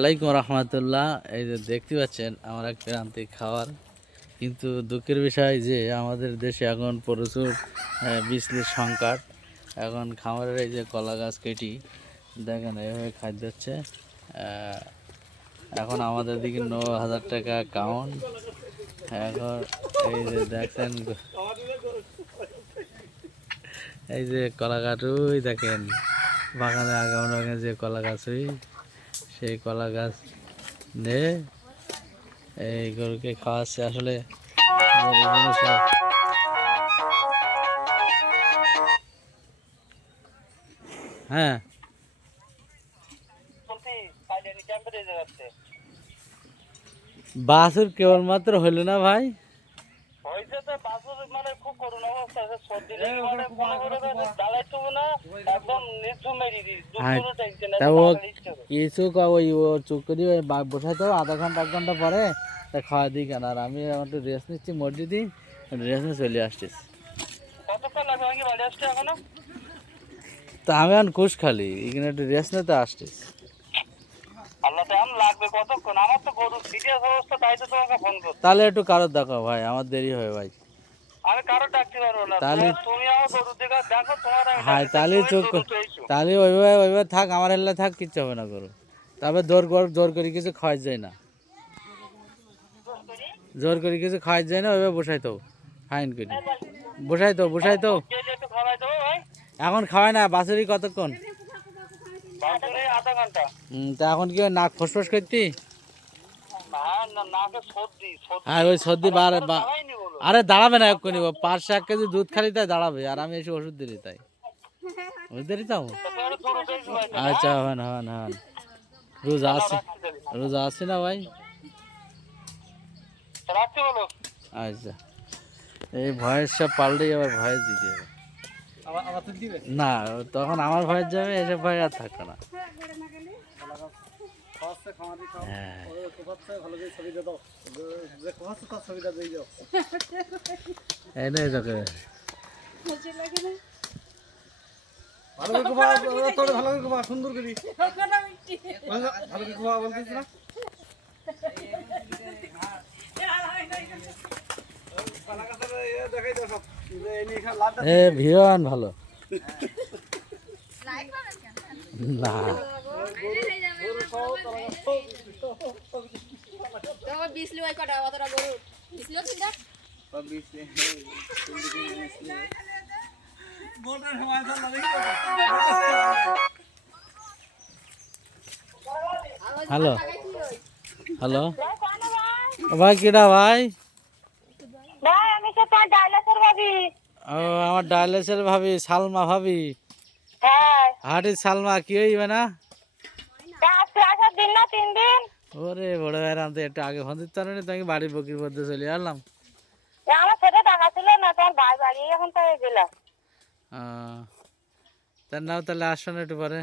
ওয়ালাইকুম রহমতুল্লাহ। এই যে দেখতে পাচ্ছেন আমরা ক্রান্তিক খাবার, কিন্তু দুঃখের বিষয় যে আমাদের দেশে এখন প্রচুর বিজলির সংকট। এখন খামারের এই যে কলা গাছ কেটি দেখেন এইভাবে খাদ্য হচ্ছে। এখন আমাদের দিকে 9,000 টাকা কাউন্ট। এখন এই যে দেখছেন এই যে কলা গাছ, ওই দেখেন বাগানে আগানো যে কলা গাছ, ওই সেই কলা গাছ নে এই গরুকে খাওয়াচ্ছে। আসলে হ্যাঁ, বাছুর কেবলমাত্র হইল না ভাই, কিছু ওই চুপ করি ওই বসাইতে আধা ঘন্টা 1 ঘন্টা পরে তা খাওয়া দিই কেন। আর আমি একটু রেস্ট নিচ্ছি মসজিদে, রেস্ট নিয়ে চলে আসতেছি। তা আমি এখন কুশ খালি এখানে একটু রেস্ট নিতে আসতেছি। তাহলে একটু কারোর দেখো ভাই, আমার দেরি হয় ভাই। তাহলে হ্যাঁ, তাহলে ওইভাবে থাক, আমার হেলে থাক, কিচ্ছু হবে না করো। তবে জোর করে কিছু খাওয়াই যায় না, জোর করে কিছু খাওয়াই যায় না। ওইভাবে বসাই তো ফাইন করি, বসাই তো এখন খাওয়াই না। বাছুরি কতক্ষণ? তা এখন কি নাক ফসফস করতি? হ্যাঁ, ওই সর্দি আরে দাঁড়াবে না এক্ষুনি। 5-1 কেজি দুধ খালি তাই দাঁড়াবে, আর আমি এসে ওষুধ দিলি তাই বুঝতে দিতাম। আচ্ছা, হন হন হন, রোজা আসছি না ভাই। আচ্ছা, এই ভয়েস সব পাল্টেই আবার ভয়েস দিতে হবে না, তখন আমার ভয়েস যাবে, এসব ভয় আর থাকবে না। সুন্দর করি ভিড়ন ভালো না। হ্যালো হ্যালো ভাই, কিডা ভাই? ও, আমার ডায়ালিসিসের ভাবি, সালমা ভাবি। হাটির সালমা কি হইবে না? ওরে বড় ভাই, আমি তো একটু আগে ফোন দিতে পারি, তুমি বাড়ির বকির মধ্যে চলে আসলাম। তার নাও তাহলে আসো না একটু পরে।